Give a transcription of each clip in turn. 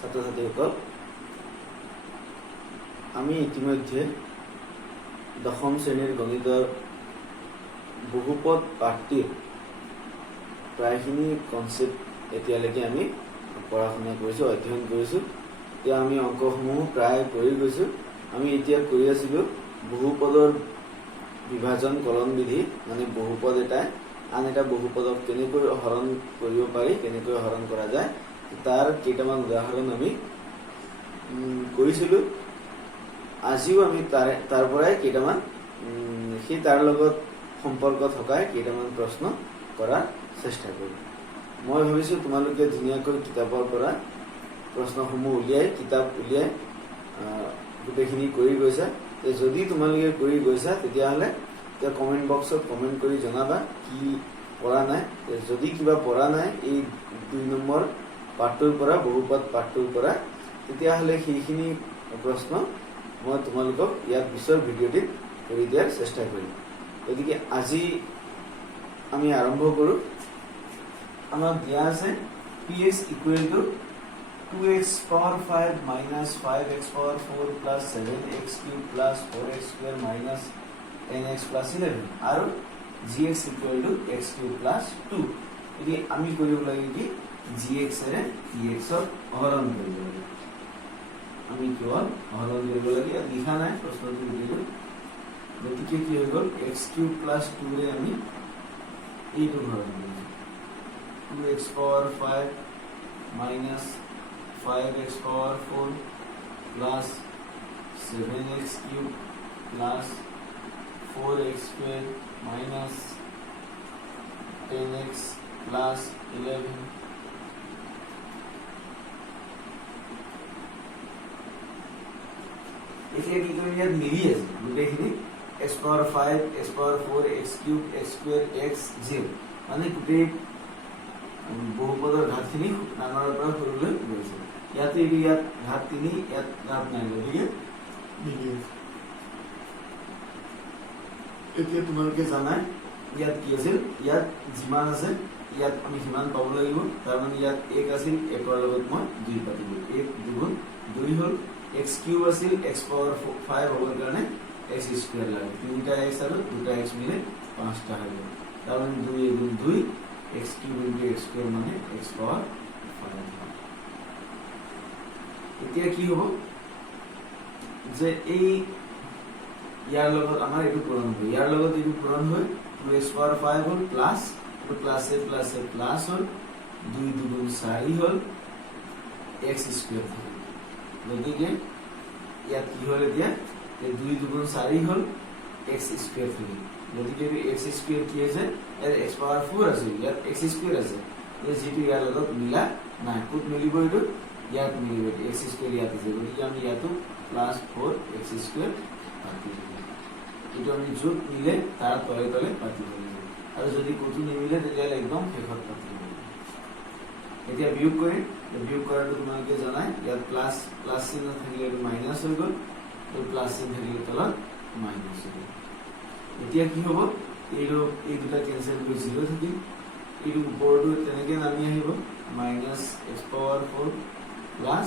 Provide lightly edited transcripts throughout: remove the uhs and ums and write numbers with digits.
ছাত্ৰ ছাত্ৰীসকল, আমি ইতিমধ্যে দশম শ্ৰেণীৰ গণিতৰ বহুপদ পাঠটিৰ প্ৰায়খিনি কনসেপ্ট এতিয়ালৈকে আমি পঢ়া শুনা কৰিছোঁ, অধ্যয়ন কৰিছোঁ। এতিয়া আমি অংকসমূহ প্ৰায় কৰি গৈছোঁ। আমি এতিয়া কৰি আছিলোঁ বহুপদৰ বিভাজন কলন বিধি, মানে বহুপদ এটাই আন এটা বহুপদক কেনেকৈ হৰণ কৰিব পাৰি, কেনেকৈ হৰণ কৰা যায়, তাৰ কেইটামান উদাহৰণ আমি কৰিছিলোঁ। আজিও আমি তাৰ পৰাই কেইটামান সেই তাৰ লগত সম্পৰ্ক থকা কেইটামান প্ৰশ্ন কৰাৰ চেষ্টা কৰিম। মই ভাবিছোঁ তোমালোকে ধুনীয়াকৈ কিতাপৰ পৰা প্ৰশ্নসমূহ কিতাপ উলিয়াই গোটেইখিনি কৰি গৈছা। যদি তোমালোকে কৰি গৈছা তেতিয়াহ'লে কমেণ্ট বক্সত কমেণ্ট কৰি জনাবা কি পৰা নাই। যদি কিবা পৰা নাই এই 2 নম্বৰ পাঠটোৰ পৰা, বহুপদ পাঠটোৰ পৰা, তেতিয়াহ'লে সেইখিনি প্ৰশ্ন মই তোমালোকক ইয়াৰ পিছৰ ভিডিঅ'টিত কৰি দিয়াৰ চেষ্টা কৰিম। গতিকে আজি আমি আৰম্ভ কৰোঁ। আমাক দিয়া আছে px equal to 2x power 5 minus 5x power 4 plus 7x cube plus 4x square minus 10x plus 11 আৰু gx equal to x cube plus 2। গতিকে আমি কৰিব লাগে কি gx এৰে px ক হৰণ কৰিব লাগে। আমি কেৱল হৰণ কৰিব লাগে, ইয়াত লিখা নাই, প্ৰশ্নটো লিখিলোঁ। গতিকে কি হৈ গ'ল, x cube plus 2 ৰে আমি এইটো হৰণ কৰিছোঁ। 2x power 5 minus 5x power 4 plus 7x cube plus 4x square minus 10x plus 11। এতিয়া কি কৰিম, ইয়াত মিলি আছে গোটেইখিনি x power 5, x power 4, x cube, x square, x 0, মানে গোটেই বহুপদৰ ঘাতখিনি ডাঙৰৰ পৰা সৰুলৈ গৈছে। ইয়াতে ইয়াত ঘাত 3, ইয়াত ঘাত নাই, গতিকে মিলি আছে। এতিয়া তোমালোকে জানাই ইয়াত কি আছিল, ইয়াত যিমান আছে ইয়াত আমি সিমান পাব লাগিব। তাৰমানে ইয়াত 1 আছিল, 1ৰ লগত মই 2 পাতিলোঁ, 1 2 2 হ'ল। x কিউব আছিল, x power 5 হ'বৰ কাৰণে x স্কোয়াৰ লাগে, 3টা x আৰু 2টা x মিলে 5টা হৈ গ'ল। তাৰমানে 2 × 2 x কিউব × x স্কোয়ার মানে x power 5। এতিয়া কি হ'ব যে এই ইয়াৰ লগত আমাৰ এইটো পূৰণ হ'ব, ইয়াৰ লগত এইটো পূৰণ হৈ 2x power 5 হ'ল, প্লাস প্লাসে প্লাসে প্লাস হ'ল, 2 2 4 হ'ল, x স্কোয়ার থাকিল। গতিকে ইয়াত কি হ'ল, এতিয়া 2 2 4 হ'ল, x স্কোয়ার থাকিল। গতিকে x স্কোয়ার কি আছে, ইয়াত x power 4 আছে, ইয়াত x স্কোয়ার আছে, যেটো ইয়াৰ লগত মিলা নাই। ক'ত মিলিব, এইটো ইয়াত মিলিব, x স্কোয়ার ইয়াত আছে। গতিকে আমি ইয়াতো প্লাস 4 x স্কোয়ার পাতি দিম। এইটো আমি য'ত মিলে তাৰ তলে তলে পাতি দিম, আৰু যদি ক'তো নিমিলে তেতিয়াহ'লে একদম শেষত পাতি দিম। এতিয়া বিয়োগ কৰিম, বিয়োগ কৰাটো তোমালোকে জানাই, ইয়াত প্লাস প্লাস চিহ্ন থাকিলে এইটো মাইনাস হৈ গ'ল, প্লাস চিহ্ন থাকিলে তলত মাইনাস হৈ গ'ল। এতিয়া কি হ'ব, এই দুটা কেনসেল কৰি 0 থাকিল, এইটো ওপৰটো তেনেকৈ নামি আহিব, minus x power 4 plus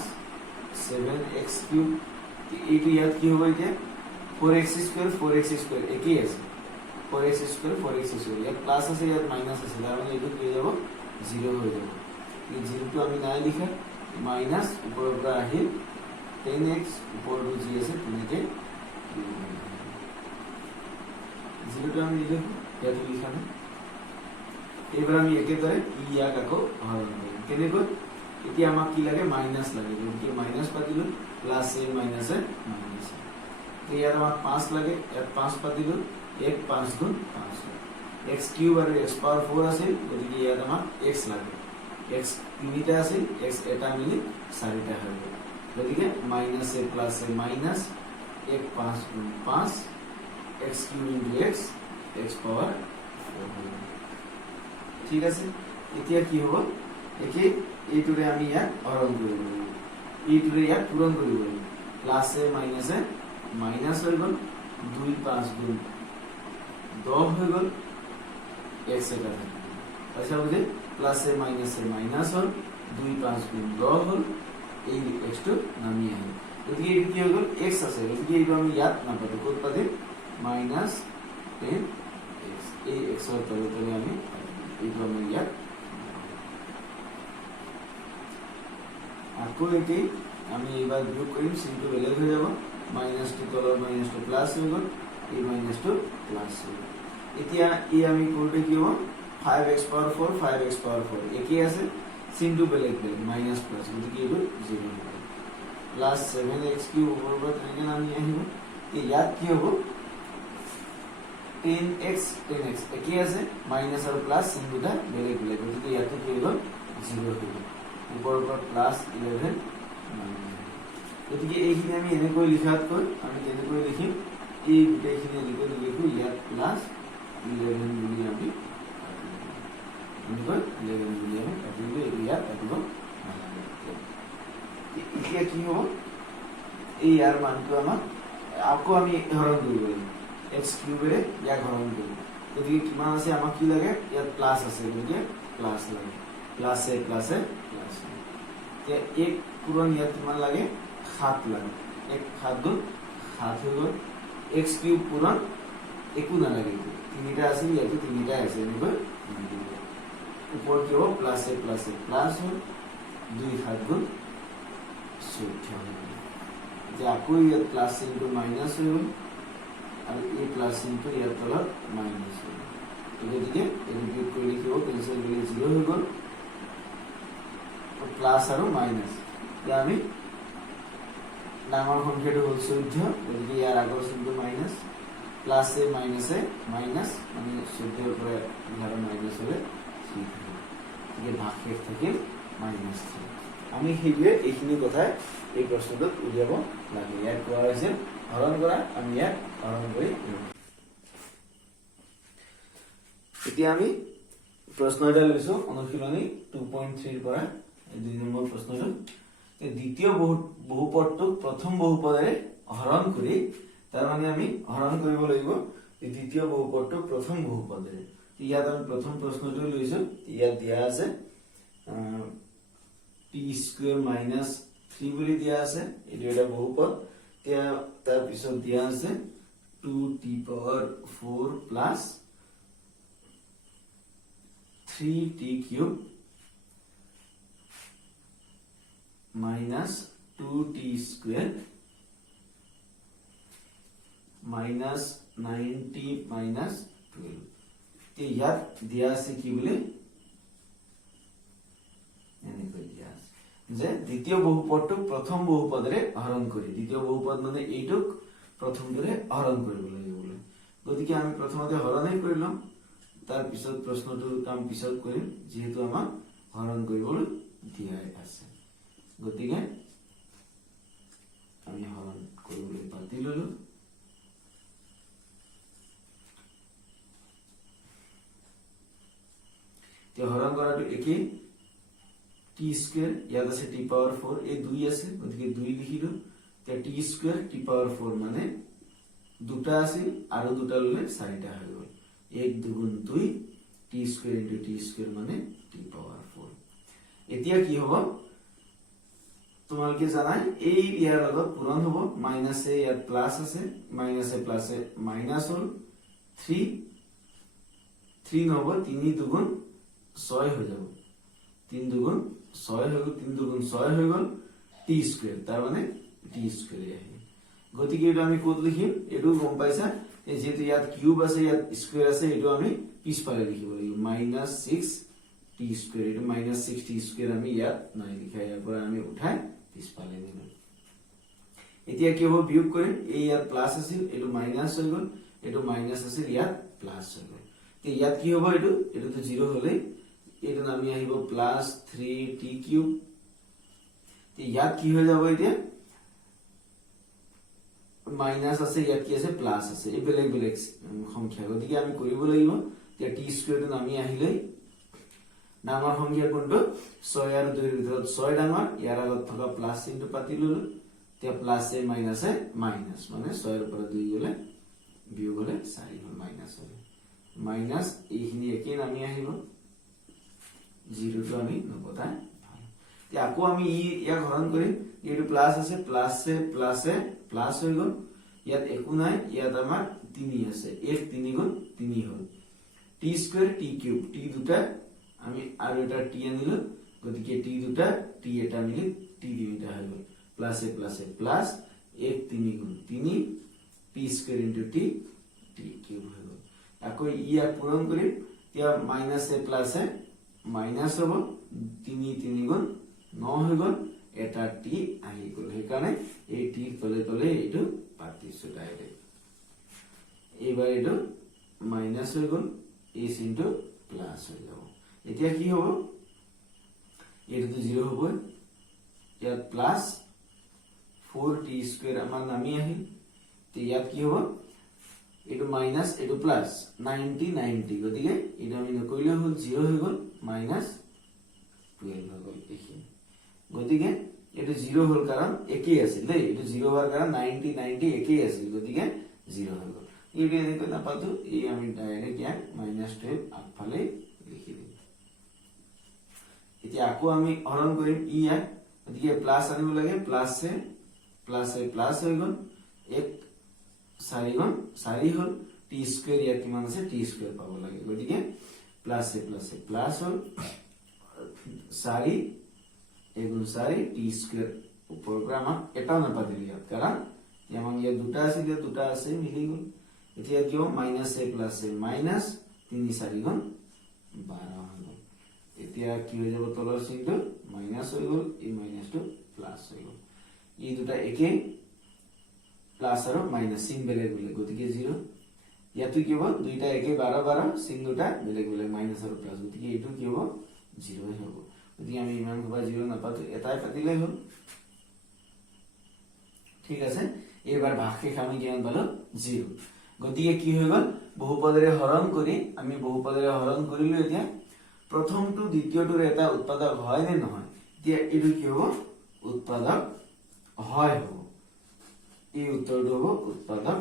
7x cube. এইটো ইয়াত কি হ'ব, এতিয়া 4x স্কোয়ার 4x স্কোয়ার একেই আছে, 4x স্কোয়ার 4x স্কোয়ার, ইয়াত প্লাস আছে, ইয়াত মাইনাস আছে, তাৰমানে এইটো কি হৈ যাব, 0 হৈ যাব। এই 0টো আমি নাই লিখা, মাইনাস ওপৰৰ পৰা আহিল 10x, ওপৰটো যি আছে তেনেকৈ 0টো আমি লিখো, ইয়াত লিখা নাই। এইবাৰ আমি একেদৰে ইয়াক আকৌ হৰণ কৰিম। কেনেকৈ, এতিয়া আমাক কি লাগে, মাইনাস লাগে, গতিকে মাইনাস পাতিলোঁ, প্লাসে মাইনাসে মাইনাস। ইয়াত আমাক 5 লাগে, ইয়াত 5 পাতিলোঁ, 1 5 × 5 x কিউব আৰু x power 4 আছিল, গতিকে ইয়াত আমাক x লাগে, x 3টা আছিল, x এটা মিলি 4টা হৈ গ'ল। গতিকে মাইনাসে প্লাসে minus 1 5 × 5 x cube × x, x power 4। ঠিক আছে, এতিয়া কি হ'ব, এইটোৰে আমি ইয়াক হৰণ কৰিব লাগিব, এইটোৰে ইয়াক পূৰণ কৰিব লাগিব। প্লাসে মাইনাসে মাইনাস হৈ গ'ল, 2 5 × 10 হৈ গ'ল, x এটা পাইছা বুঝে, প্লাসে মাইনাসে মাইনাস হল, 2 5 × 10 হল, এই x টো নামি আহিল গতিকে এইটো কি হৈ গ'ল x আছে গতিকে এইটো আমি ইয়াত নাপাতো ক'ত পাতিম -10x এই x ৰ তলে আমি এইটো আমি ইয়াত আকৌ এটি আমি এবাৰ বিয়োগ কৰিম চিনটো বেলেগ হৈ যাব মাইনাস টু তলৰ মাইনাস টু প্লাস হৈ গ'ল এই মাইনাস টু প্লাস হৈ গ'ল এতিয়া এই আমি কৰোঁতে কি হ'ব 5x পাৱাৰ 4 5x পাৱাৰ 4 একেই আছে চিনটো বেলেগ বেলেগ মাইনাস প্লাস গতিকে এইটো 0 হ'ব প্লাস 7x কিউব ওপৰৰ পৰা তেনেকৈ নামি আহিব ইয়াত কি হ'ব 10x একেই আছে মাইনাস আৰু প্লাস চিন দুটা বেলেগ বেলেগ গতিকে ইয়াতো কি হ'ব 0 হ'ব ওপৰৰ পৰা প্লাস 11 গতিকে এইখিনি আমি এনেকৈ লিখাতকৈ আমি তেনেকৈ লিখিম এই গোটেইখিনি এনেকৈ লিখো ইয়াত প্লাস 11 বুলি আমি এনেকৈ 11 বুলি আমি কাটিলো ইয়াত কাটিব এতিয়া কি হ'ব এই ইয়াৰ মানটো আমাক আকৌ আমি হৰণ কৰিব লাগিব x কিউবেৰে ইয়াক হৰণ কৰিব গতিকে কিমান আছে আমাক কি লাগে ইয়াত প্লাস আছে গতিকে প্লাস লাগে প্লাস এ প্লাস এতিয়া এক পূৰণ ইয়াত কিমান লাগে 7 লাগে 1 7 7 হৈ গ'ল x কিউব পূৰণ একো নালাগে তিনিটা আছে ইয়াতে তিনিটা আছে এনেকৈ ওপৰ কি হ'ব প্লাস এ প্লাস হ'ল 2 7 গুণ 14 এতিয়া আকৌ ইয়াত প্লাস চিনটো মাইনাস হৈ গ'ল আৰু এই প্লাস চিনটো ইয়াৰ তলত মাইনাস হৈ গ'ল গতিকে এইটো বিয়োগ কৰি লিখিব কেনচেল কৰি 0 হৈ গ'ল প্লাস আৰু মাইনাস এতিয়া আমি ডাঙৰ সংখ্যাটো হ'ল 14 গতিকে ইয়াৰ আগৰ চিনটো মাইনাস প্লাস এ মাইনাস মানে 14 ৰ পৰা 11 মাইনাস হ'লে 3 থাকিব গতিকে ভাগ শেষ থাকিল মাইনাস 3 আমি সেইটোৱে এইখিনি কথাই এই প্ৰশ্নটোত উলিয়াব লাগে ইয়াত কোৱা হৈছে হৰণ কৰা আমি ইয়াত হৰণ কৰি এতিয়া আমি প্ৰশ্ন এটা লৈছো অনুশীলনী 2.3 ৰ পৰা 2 নম্বৰ প্ৰশ্নটো দ্বিতীয় বহুপদটোক প্ৰথম বহুপদৰে হৰণ কৰি তাৰ মানে আমি হৰণ কৰিব লাগিব দ্বিতীয় বহুপদটোক প্ৰথম বহুপদৰে ইয়াত আমি প্ৰথম প্ৰশ্নটো লৈছো ইয়াত দিয়া আছে t স্কয়াৰ মাইনাস 3 বুলি দিয়া আছে এটো এটা বহুপদ তাৰ পিছত দিয়া আছে 2t power 4 plus 3t cube minus 2t square minus 9t minus 12 তে ইয়াত দিয়া আছে কি বুলি এনেকৈ দিয়া আছে যে দ্বিতীয় বহুপদটোক প্ৰথম বহুপদৰে হৰণ কৰি দ্বিতীয় বহুপদ মানে এইটোক প্ৰথমৰে হৰণ কৰিব লাগিব গতিকে আমি প্ৰথমতে হৰণে কৰিলাম তাৰ পিছত প্ৰশ্নটোৰ কাম পিছত কৰিম যেহেতু আমাক হৰণ কৰিবলৈ দিয়া আছে গতিকে আমি হৰণ কৰিবলৈ পাতি ললো তে হৰণ কৰাটো একেই t স্কয়ার ইয়াত আছে t পাওয়ার 4 এই 2 আছে গতিকে 2 লিখিলো তে t স্কয়ার t পাওয়ার 4 মানে দুটা আছে আৰু দুটা ললে চাৰিটা হৈ গ'ল 1 2 গুণ 2 t স্কয়ার * t স্কয়ার মানে t পাওয়ার 4 এতিয়া কি হ'ব তোমালোকে জানাই এই ইয়াৰ লগত পূৰণ হ'ব মাইনাস এ ইয়াত প্লাস আছে মাইনাস এ প্লাস এ মাইনাস হ'ল 3 নহব 3 দুগুণ 6 হৈ যাব 3 দুগুণ 6 হৈ গ'ল 3 দুগুণ 6 হৈ গ'ল t স্কয়ার তাৰ মানে t স্কয়ার আহিল গতিকে এটা আমি কোড লিখিম এটো গম পাইছা এই যেহেতু ইয়াত কিউব আছে ইয়াত স্কয়ার আছে এটো আমি পিছফালে লিখিব লাগিব -6 t স্কয়ার এটো -6 t স্কয়ার আমি ইয়াত নাই লিখা ইয়াৰ পৰা আমি উঠাই পিছফালে দিলো এতিয়া কি হ'ব বিয়োগ কৰিম এই ইয়াত প্লাস আছিল এটো মাইনাস হৈ গ'ল এটো মাইনাস আছিল ইয়াত প্লাস হৈ গ'ল তে ইয়াত কি হ'ব এটো তো 0 হলে এটো নামি আহিব +3t কিউব তে ইয়াত কি হৈ যাব এতিয়া মাইনাস আছে ইয়াত কি আছে প্লাস আছে এই বেলেগ বেলেগ সংখ্যা গতিকে আমি কৰিব লাগিব তে t স্কয়াৰটো নামি আহিলে ডাঙৰ সংখ্যা কোনটো 6 আৰু 2 ৰ ভিতৰত 6 ডাঙৰ ইয়াৰ আগত থকা প্লাস চিনটো পাতি ললো তে প্লাস এ মাইনাস মানে 6 ৰ পৰা 2 গলে বিয়োগ হলে 4 হ'ল মাইনাস হবে মাইনাস এইখিনি একে নামি আহিব 0 টো আমি নপতা আকৌ আমি ইয়াক হৰণ কৰিম এইটো প্লাস আছে প্লাসে প্লাসে প্লাস হৈ গল ইয়াত একো নাই ইয়াত আমাৰ 3 আছে 1 3 গুণ 3 হল t square t cube t দুটা আমি আৰু এটা t আনিলো গতিকে t দুটা t এটা মিলি t তিনিটা হৈ গল প্লাসে প্লাসে প্লাস 1 3 গুণ 3 t square into t t cube হৈ গল আকৌ ইয়াক পূৰণ কৰিম এতিয়া মাইনাসে প্লাসে মাইনাস হ'ব 3 3 গুণ 9 হৈ গল এটা t আহি গল সেইকাৰণে এই t তলে তলে এইটো পাতিছো ডাইৰেক্ট এইবাৰ এইটো মাইনাস হৈ গল s ইনটু প্লাস হৈ যাব এতিয়া কি হ'ব এইটো 0 হ'ব ইয়াত প্লাস 4t স্কয়ার আমাৰ নামি আহিল তে ইয়াত কি হ'ব এইটো মাইনাস এইটো প্লাস 90 90 গতিকে এটা আমি নকৰিলে হল 0 হৈ গল মাইনাস 12 হৈ গল এইখিনি গতিকে এটা 0 হল কাৰণ একেই আছিল দেই এটা 0 হোৱাৰ কাৰণ 90 90 একেই আছিল গতিকে 0 হৈ গল এইটো এনেকৈ নাপাতো এই আমি ডাইৰেক্ট ইয়াক -12 আগফালে লিখি দিম এতিয়া আকৌ আমি হৰণ কৰিম ইয়াক গতিকে প্লাস আনিব লাগে প্লাসে প্লাসে প্লাস হৈ গল 1 4 গুণ 4 হল t স্কয়ার ইয়াত কিমান আছে t স্কয়ার পাব লাগে গতিকে প্লাসে প্লাসে প্লাস হল 4 1 গুণ 4 t স্কয়ার উপৰ পৰা আমাক এটাও নাপাতিলি ইয়াত কাৰণ আমাক ইয়াত দুটা আছে মিলি গল এতিয়া কিয় মাইনাসে প্লাসে মাইনাস 3 4 গুণ 12 হৈ গল এতিয়া কি হৈ যাব তলৰ চিহ্নটো মাইনাস হৈ গল এই মাইনাসটো প্লাস হৈ গল এই দুটা একে প্লাস আৰু মাইনাস চিহ্ন বেলেগ বেলেগ গতিকে 0 ইয়াতো কি হ'ব দুইটা একে 12 12 চিহ্ন দুটা বেলেগ বেলেগ মাইনাস আৰু প্লাস গতিকে এইটো কি হ'ব 0 হৈ হ'ব গতিকে আমি ইমান ভাবা 0 নাপাতো এটাই পাতিলে হ'ল ঠিক আছে এবাৰ ভাগশেষ আমি কিমান পালো 0 গতিকে কি হৈ গল বহুপদৰে হৰণ কৰি আমি বহুপদৰে হৰণ কৰিলো এতিয়া প্ৰথমটো দ্বিতীয়টোৰ এটা উৎপাদক হয় নে নহয় এতিয়া এইটো কি হ'ব উৎপাদক হয় হ'ব এই উত্তৰটো হ'ব উৎপাদক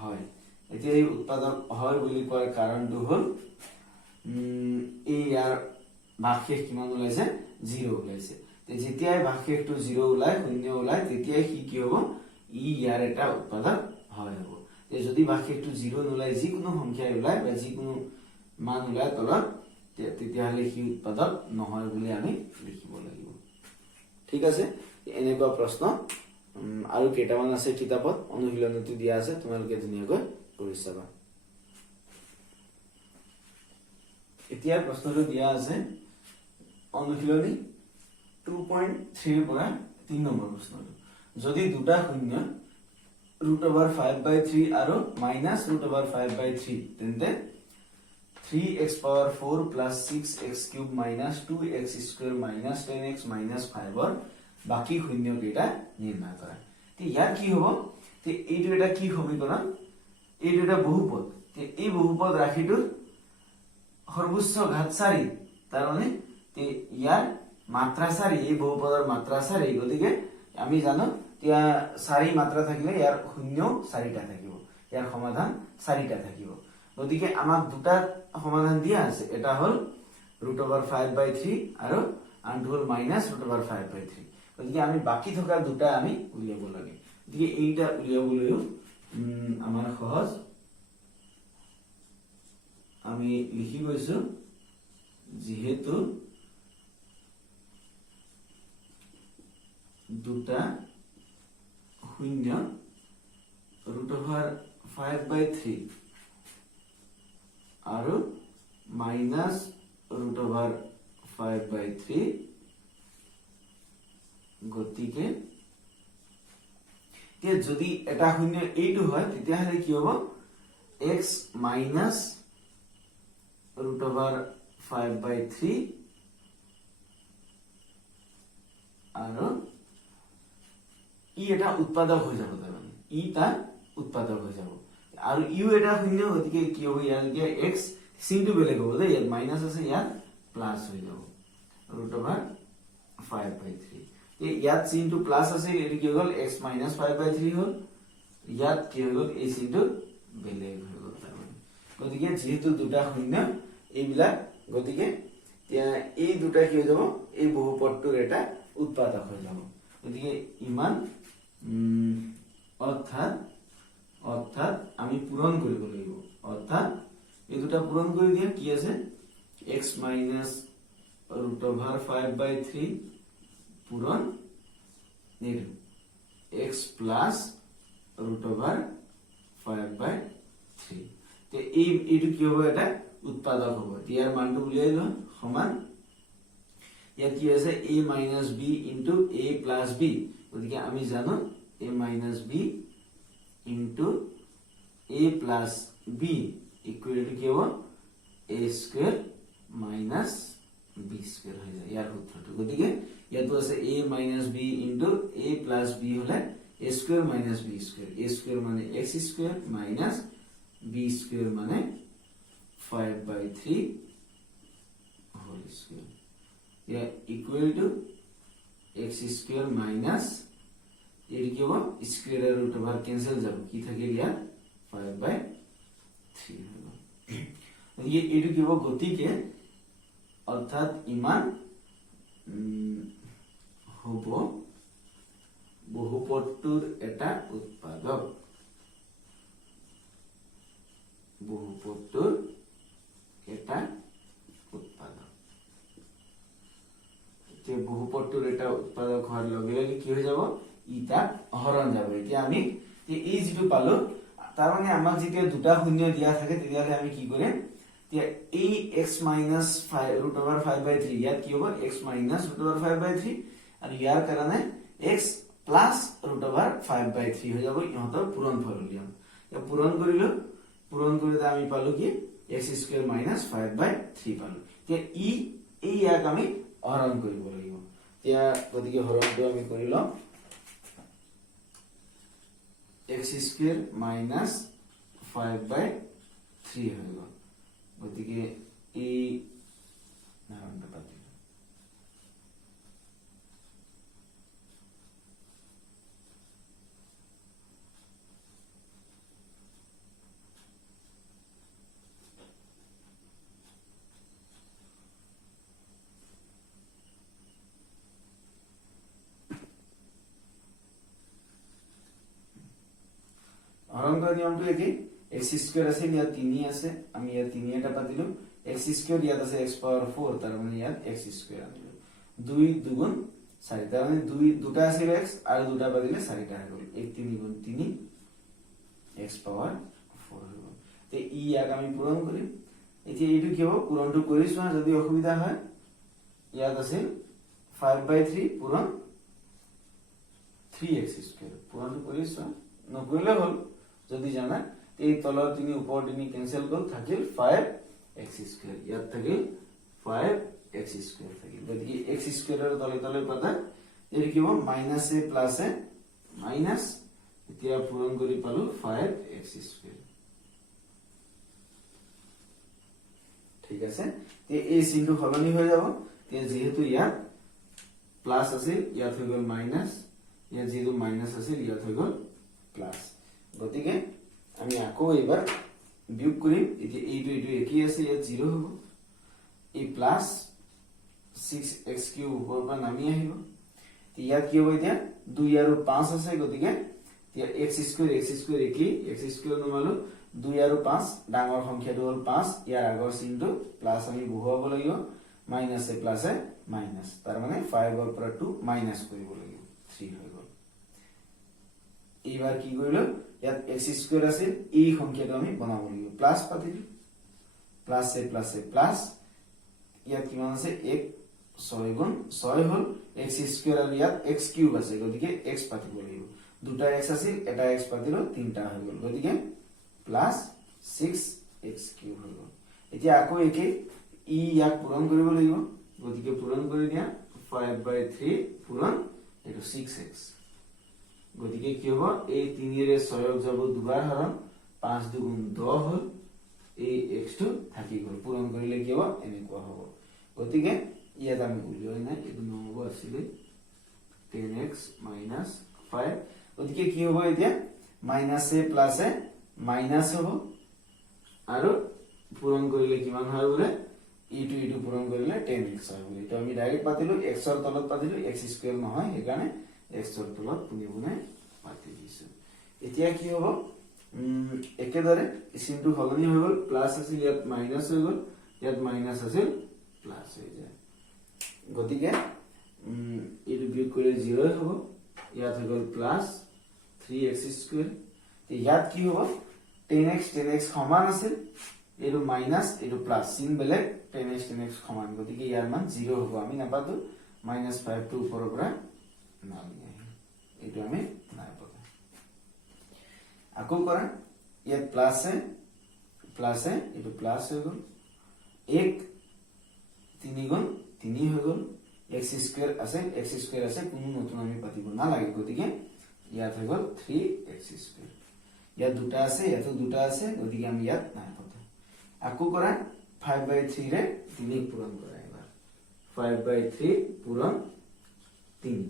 হয় এতিয়া এই উৎপাদক হয় বুলি কোৱাৰ কাৰণটো হ'ল এই ইয়াৰ ভাগশেষ কিমান ওলাইছে 0 ওলাইছে তে যেতিয়াই ভাগশেষটো 0 ওলাই শূন্য ওলাই তেতিয়াই কি হ'ব ই ইয়াৰ এটা উৎপাদক হয় হ'ব তে যদি ভাগশেষটো 0 নোলাই যিকোনো সংখ্যা ওলাই বা যিকোনো মান ওলাই তলত তেতিয়াহলে কি উৎপাদক নহয় বুলি আমি লিখিব লাগিব ঠিক আছে এনেকুৱা প্ৰশ্ন আৰু কেইটামান আছে কিতাপত অনুশীলনটো দিয়া আছে তোমালোকে ধুনীয়াকৈ কৰি চাবা এতিয়া প্ৰশ্নটো দিয়া আছে অনুশীলনী 2.3 পৰা 3 নম্বৰ প্ৰশ্নটো যদি দুটা শূন্য √5/3 আৰু -√5/3 তেন্তে 3x power 4 plus 6x cube minus 2x square minus 10x minus 5 और बाकी शून्य केटा निर्णय करा তে ইয়াৰ কি হ'ব তে এইটো এটা কি সমীকৰণ এইটো এটা বহুপদ তে এই বহুপদ ৰাশিটোৰ সৰ্বোচ্চ ঘাত 4 তাৰ মানে তে ইয়াৰ মাত্ৰা 4 এই বহুপদৰ মাত্ৰা 4 গতিকে আমি জানো এতিয়া 4 মাত্ৰা থাকিলে ইয়াৰ শূন্য 4টা থাকিব ইয়াৰ সমাধান 4টা থাকিব গতিকে আমাক দুটা সমাধান দিয়া আছে এটা হল √5/3 আৰু আনটো হল -√5/3 গতিকে আমি বাকি থকা দুটা আমি উলিয়াব লাগে গতিকে এইটা উলিয়াবলৈ আমাৰ সহজ আমি লিখি গৈছো যেহেতু দুটা শূন্য √5/3 আৰু -√5/3 গতিকে যদি এটা শূন্য এইটো হয় তেতিয়াহলে কি হ'ব x -√5/3 আৰু ই এটা উৎপাদক হৈ যাব তাৰমানে ই তা উৎপাদক হৈ যাব আৰু ইউ এটা শূন্য গতিকে কি হ'ব ইয়াৰ যে x চিনটো বেলেগ হ'ব দেই ইয়াত মাইনাস আছে ইয়াত প্লাস হৈ যাব √5/3 ইয়াত চিনটো প্লাস আছে এটো কি হ'ল x -5/3 হ'ল ইয়াত কি হ'ল এই চিনটো বেলেগ হৈ গ'ল তাৰমানে গতিকে যেহেতু দুটা শূন্য এইবিলাক গতিকে এই দুটা কি হৈ যাব এই বহুপদটোৰ এটা উৎপাদক হৈ যাব গতিকে ইমান অৰ্থাৎ আমি পূৰণ কৰিব লাগিব অৰ্থাৎ এই দুটা পূৰণ কৰি দিয়া কি আছে x minus root over 5/3 পূরণ নিল x plus root over 5/3 তে এইটো কি হ'ব এটা উৎপাদক হ'ব ইয়াৰ মানটো উলিয়াই লওঁ সমান ইয়াত কি আছে a minus b into a plus b গতিকে আমি জানো a minus b into a plus b equal to কি হ'ব a square minus b square হৈ যায় ইয়াৰ সূত্ৰটো গতিকে ইয়াতো আছে a minus b into a plus b হলে a square minus b square a square মানে x square minus b square মানে 5/3 whole square yeah equal to x square minus এর কি হবে স্কয়ার রুট ওভার ক্যান্সেল যাব কি থাকে ইয়া 5/3 হলো এই এটু কি হবে গতিকে অর্থাৎ ইমান হব বহুপদটোৰ এটা উৎপাদক বহুপদটোৰ এটা উৎপাদক যে বহুপদটোৰ এটা উৎপাদক হোৱাৰ লগে লগে কি হৈ যাব ইটা হৰণ যাব এতিয়া আমি এই যেটো পালো তাৰ মানে আমাক যেতিয়া দুটা শূন্য দিয়া থাকে তেতিয়ালে আমি কি কৰিম তে এই x minus 5 root over 5/3 ইয়াত কি হ'ব x minus root over 5/3 আৰু ইয়াৰ কাৰণে x plus root over 5/3 হৈ যাব ইহঁতৰ পূৰণ ফল উলিয়াম या পূৰণ কৰিলো পূৰণ কৰিলে আমি পালো কি x square minus 5/3 পালো তে এই ইয়াক আমি হৰণ কৰিব লাগিব এতিয়া গতিকে হৰণটো আমি কৰিলো x square minus 5/3 হৈ গ'ল গতিকে এই নামটা পাতি হৰণৰ নিয়মটো একেই x স্কয়ার আছে ইয়াত 3 আছে আমি ইয়াত 3 এটা পাতিলো x স্কয়ার ইয়াত আছে x পাওয়ার 4 তার মানে ইয়াত x স্কয়ার আনিলো 2 দুগুণ 4 তার মানে 2 দুটা আছে x আর দুটা পাতিলে 4টা হৈ গল 1 3 গুণ 3 x পাওয়ার 4 হৈ গল তে ইয়াক আমি পূরণ কৰিম এতিয়া এইটো কি হ'ব পূৰণটো কৰিছো যদি অসুবিধা হয় ইয়াত আছে 5/3 পূৰণ 3x স্কয়াৰ পূৰণটো কৰিছো নকৰিলে হল যদি জানা এই তলৰ তিনি ওপৰ তিনি ক্যান্সেল গল থাকিল 5x স্কয়াৰ ইয়াত থাকিল 5x স্কয়াৰ থাকিল গতিকে x স্কয়াৰৰ তলে তলে পাতা এৰ কি হ'ব minus a plus a minus এতিয়া পূৰণ কৰি পালো 5x স্কয়ার ঠিক আছে তে এই চিহ্নটো সলনি হৈ যাব তে যেহেতু ইয়াত প্লাস আছে ইয়াত হৈ গল মাইনাস ইয়াত যেহেতু মাইনাস আছে ইয়াত হৈ গল প্লাস গতিকে আমি আকৌ এবাৰ বিয়োগ কৰিম এতিয়া এইটো একই আছে ইয়াত 0 হ'ব এই প্লাস 6x³ ওপৰৰ পৰা নামি আহিব ইয়াত কি হ'ব এতিয়া 2 আৰু 5 আছে গতিকে এতিয়া x² একই x² নমালো 2 আৰু 5 ডাঙৰ সংখ্যাটো হ'ল 5 ইয়াৰ আগৰ চিহ্নটো প্লাস আমি বহুৱাব লাগিব মাইনাস এ প্লাস এ মাইনাস তাৰ মানে 5 ৰ পৰা 2 মাইনাস কৰিব লাগিব 3 হৈ গল এইবাৰ কি কৰিলো ইয়াত x² আছে এই সংখ্যাটো আমি বনাব লাগিব প্লাস পাতিলো প্লাস এ প্লাস ইয়াত কিমান আছে 1 6 গুণ 6 হল x² আৰু ইয়াত x³ আছে গতিকে x পাতিব লাগিব দুটা x আছিল এটা x পাতিলো তিনটা হৈ গল গতিকে প্লাস 6x³ হৈ গল এতিয়া আকৌ একে ই ইয়াক পূৰণ কৰিব লাগিব গতিকে পূৰণ কৰি দিয়া 5/3 পূৰণ এটো 6x গতিকে কি হ'ব এই 3 ৰে 6 যাব দুবাৰ হৰণ 5 দুগুণ 10 হল এই x টো থাকি গল পূৰণ কৰিলে কি হ'ব এনেকুৱা হ'ব গতিকে ইয়াত আমি উলিয়াই নাই এটো নহব আছিল 10x - 5 গতিকে কি হ'ব এতিয়া -a + a মাইনাস হ'ব আৰু পূৰণ কৰিলে কিমান হয় বলে ইটো পূৰণ কৰিলে 10x হয় বুলি তো আমি ডাইৰেক্ট পাতিলো x ৰ তলত পাতিলো x স্কয়াৰ নহয় সেইকাৰণে x ৰ তলত পুনি পুনে পাতি দিছো এতিয়া কি হ'ব একেদৰে চিনটো সলনি হৈ গল প্লাস আছিল ইয়াত মাইনাস হৈ গল ইয়াত মাইনাস আছিল প্লাস হৈ যায় গতিকে ইটো বিয়োগ কৰিলে 0 হ'ব ইয়াত হৈ গল প্লাস 3x স্কয়াৰ ইয়াত কি হ'ব 10x সমান আছিল এটো মাইনাস এটো প্লাস চিন বেলেগ 10x সমান গতিকে ইয়াৰ মান 0 হ'ব আমি নাপাতো -5 টো ওপৰৰ পৰা নামি আহে এটো আমি নাই পাতা আকৌ কৰা ইয়াত প্লাস है এটো প্লাস হৈ গল 1 3 গুণ 3 হৈ গল x স্কয়াৰ আছে কোনো নতুন আমি পাতিব না লাগে গতিকে ইয়াত হৈ গল 3x স্কয়াৰ ইয়াত দুটা আছে ইয়াতো দুটা আছে গতিকে আমি ইয়াত নাই পাতা আকৌ কৰা 5/3 ৰে 3 পূৰণ কৰা এবাৰ 5/3 পূৰণ 3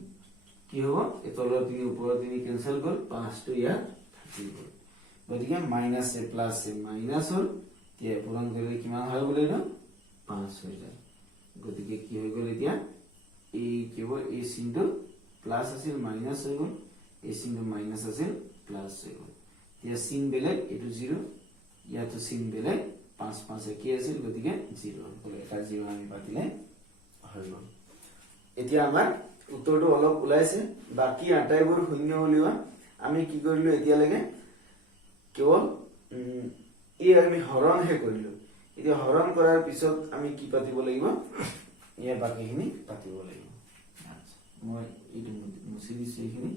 কি হ'ব এই তলৰ 3 ওপৰৰ 3 কেনসেল গল 5 টো ইয়াত থাকি গল গতিকে মাইনাস সে প্লাস সে মাইনাস হল কে পূৰণ কৰিলে কিমান হয় বলে ন 5 হৈ যায় গতিকে কি হৈ গল এতিয়া এই কেৱল এই চিনটো প্লাস আছিল মাইনাস হৈ গল এই চিনটো মাইনাস আছিল প্লাস হৈ গল এতিয়া চিন বেলেগ এটো 0 ইয়াতো চিন বেলেগ 5 5 কি আছিল গতিকে 0 হল এটা 0 আমি পাতিলে হৈ গল এতিয়া আমাৰ উত্তৰটো অলপ ওলাইছে বাকি আটাইবোৰ শূন্য উলিওৱা আমি কি কৰিলো এতিয়া লাগে কেৱল এই আমি হৰণ হে কৰিলো এতিয়া হৰণ কৰাৰ পিছত আমি কি পাতিব লাগিব ইয়াৰ বাকিখিনি পাতিব লাগিব আচ্ছা মই এইটো মুছি দিছো এইখিনি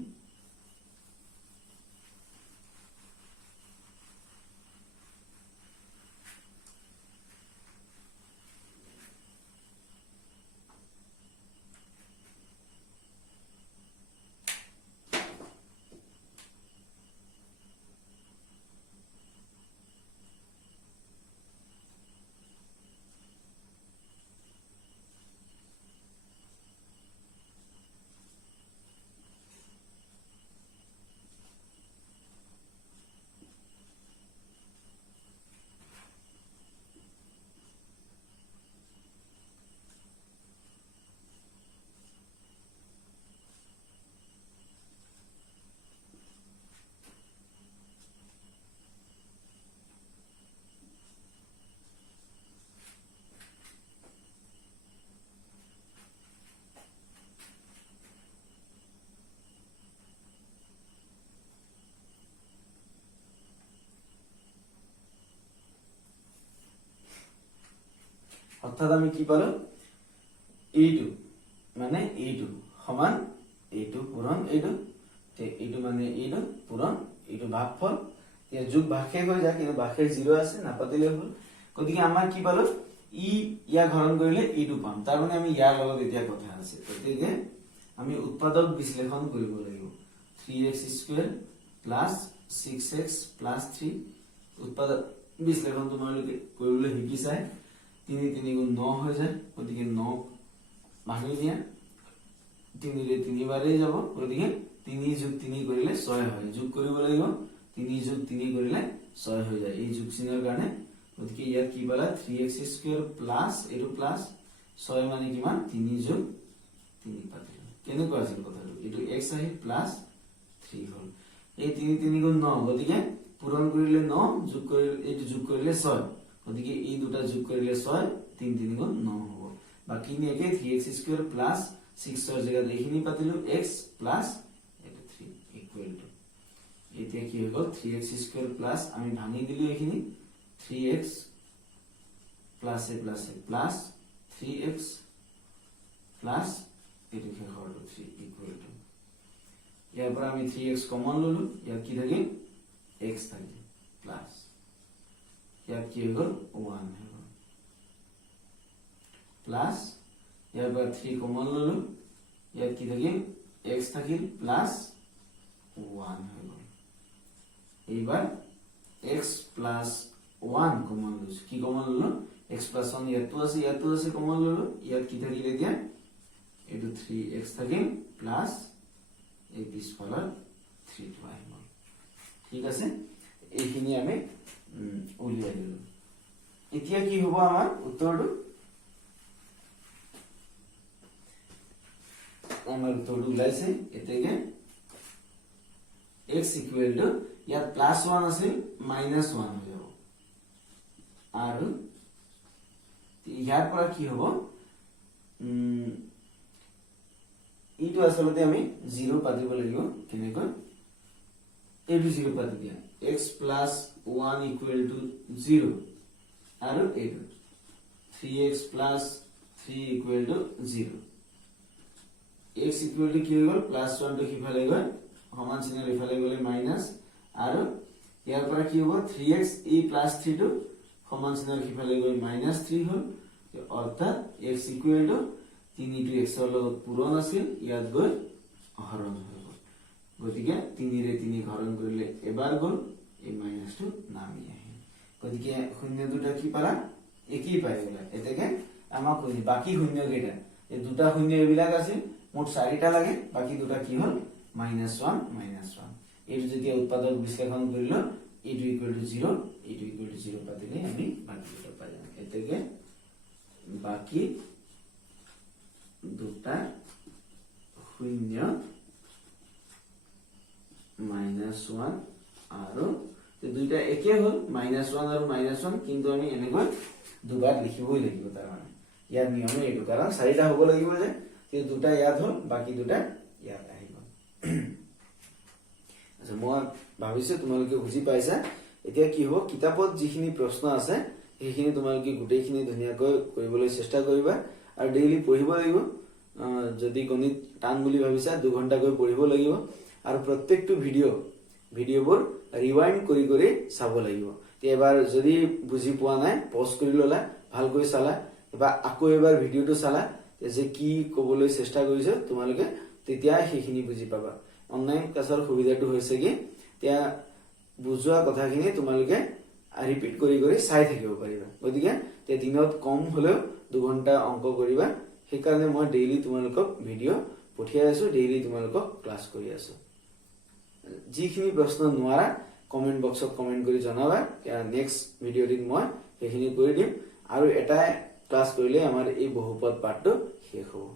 অৰ্থাৎ আমি কি পালো এইটো মানে এইটো সমান এইটো পূৰণ এইটো তে এইটো মানে এইটো পূৰণ এইটো ভাগফল তে যোগ ভাগে হৈ যায় কিন্তু ভাগে 0 আছে নাপাতিলে হল গতিকে আমাৰ কি পালো ই ইয়া হৰণ কৰিলে এইটো পাম তাৰ মানে আমি ইয়াৰ লগত এতিয়া কথা আছে গতিকে আমি উৎপাদক বিশ্লেষণ কৰিব লাগিব 3x square plus 6x plus 3 উৎপাদক বিশ্লেষণ তোমালোকে কৰিবলৈ শিকিছাই 3 3 গুণ 9 হৈ যায় গতিকে 9 ভাঙি দিয়া 3 ৰে 3 বাৰে যাব গতিকে 3 যোগ 3 কৰিলে 6 হয় যোগ কৰিব লাগিব 3 যোগ 3 কৰিলে 6 হৈ যায় এই যোগ চিনৰ কাৰণে গতিকে ইয়াত কি পালা 3x স্কয়াৰ প্লাস এটো প্লাস 6 মানে কিমান 3 যোগ 3 পাতিল কেনেকুৱা আছিল কথাটো এটো x আহি প্লাস 3 হল এই 3 3 গুণ 9 গতিকে পূৰণ কৰিলে 9 যোগ কৰিলে এটো যোগ কৰিলে 6 গতিকে এই দুটা যোগ কৰিলে 6 3 3 গুণ 9 হ'ব বাকি নি একে 3x স্কয়াৰ প্লাস 6 ৰ জায়গাত এইখিনি পাতিলো x প্লাস এটো 3 ইকুৱেল টু এতিয়া কি হৈ গল 3x স্কয়াৰ প্লাস আমি ভাঙি দিলো এইখিনি 3x plus a plus 3x plus এটো শেষৰ 3 ইকুৱেল টু ইয়াৰ পৰা আমি 3x কমন ললো ইয়াত কি থাকিল x থাকিল প্লাস ইয়াত কি হৈ গল 1 হৈ গল প্লাস ইয়াৰ পৰা 3 কমন ললো ইয়াত কি থাকিল x থাকিল প্লাস 1 হৈ গল এইবাৰ x প্লাস 1 কমন ললো কি কমন ললো x প্লাস 1 ইয়াতো আছে কমন ললো ইয়াত কি থাকিল এতিয়া এটো 3x থাকিল প্লাস এই পিছফালৰ 3 টো আহিব ঠিক আছে এইখিনি আমি উলিয়াই দিলো এতিয়া কি হ'ব আমাৰ উত্তৰটো আমাৰ উত্তৰটো ওলাইছে এতেকে x ইকুৱেল টু ইয়াত +1 আছে -1 হৈ যাব আৰু ইয়াৰ পৰা কি হ'ব ইটো আসলতে আমি 0 পাতিব লাগিব কেনেকৈ এইটো 0 পাতি দিয়া x + 1 ইকুৱেল টু 0 আৰু এইটো 3x + 3 equal to 0 x equal to কি হৈ গ'ল +1 টো সিফালে গৈ সমান চিহ্ন ইফালে গ'লে মাইনাস আৰু ইয়াৰ পৰা কি হ'ব 3x এই +3 টো সমান চিহ্ন সিফালে গৈ -3 হ'ল অৰ্থাৎ x ইকুৱেল টু 3 টো x ৰ লগত পূৰণ আছিল ইয়াত গৈ হৰণ হৈ গ'ল গতিকে 3 ৰে 3 হৰণ কৰিলে এবাৰ গ'ল এই মাইনাসটো নামি আহিল গতিকে শূন্য দুটা কি পালা একই পাই গ'লা এতেকে আমাক বাকি শূন্য কেইটা এই দুটা শূন্য এবিলাক আছে মোট 4টা লাগে বাকি দুটা কি হ'ল -1 -1 এইটো যেতিয়া উৎপাদক বিশ্লেষণ কৰিলো এইটো ইকুৱেল টু 0 এইটো ইকুৱেল টু 0 পাতিলে আমি বাকি দুটা পাই যাম এতেকে বাকি দুটা শূন্য -1 আৰু দুইটা একে হ'ল -1 আৰু -1 কিন্তু আমি এনেকৈ দুবাৰ লিখিবই লাগিব তাৰ মানে ইয়াৰ নিয়ম এইটো কাৰণ 4টা হ'ব লাগিব যে এই দুটা ইয়াত হ'ল বাকি দুটা ইয়াত আহিব আচ্ছা মই ভাবিছো তোমালোকে বুজি পাইছা এতিয়া কি হ'ব কিতাপত যিখিনি প্ৰশ্ন আছে সেইখিনি তোমালোকে গোটেইখিনি ধুনীয়াকৈ কৰিবলৈ চেষ্টা কৰিবা আৰু ডেইলি পঢ়িব লাগিব যদি গণিত টান বুলি ভাবিছা 2 ঘণ্টা গৈ পঢ়িব লাগিব আৰু প্ৰত্যেকটো ভিডিঅ'বোৰ ৰিৱাইন্ড কৰি কৰি চাব লাগিব এবাৰ যদি বুজি পোৱা নাই পজ কৰি ললা ভালকৈ চালা বা আকৌ এবাৰ ভিডিঅ'টো চালা যে কি ক'বলৈ চেষ্টা কৰিছে তোমালোকে তেতিয়া সেইখিনি বুজি পাবা অনলাইন ক্লাছৰ সুবিধাটো হৈছে কি তেতিয়া বুজোৱা কথাখিনি তোমালোকে ৰিপিট কৰি কৰি চাই থাকিব পাৰিবা গতিকে তে দিনত কম হলেও 2 ঘণ্টা অংক কৰিবা সেইকাৰণে মই ডেইলি তোমালোকক ভিডিঅ' পঠিয়াই আছো ডেইলি তোমালোকক ক্লাছ কৰি আছো যিখিনি প্ৰশ্ন নোৱাৰা কমেন্ট বক্সত কমেন্ট কৰি জনাবা নেক্সট ভিডিঅ'টিত মই সেইখিনি কৰি দিম আৰু এটা ক্লাছ কৰিলে আমাৰ এই বহুপদ পাঠটো শেষ হ'ব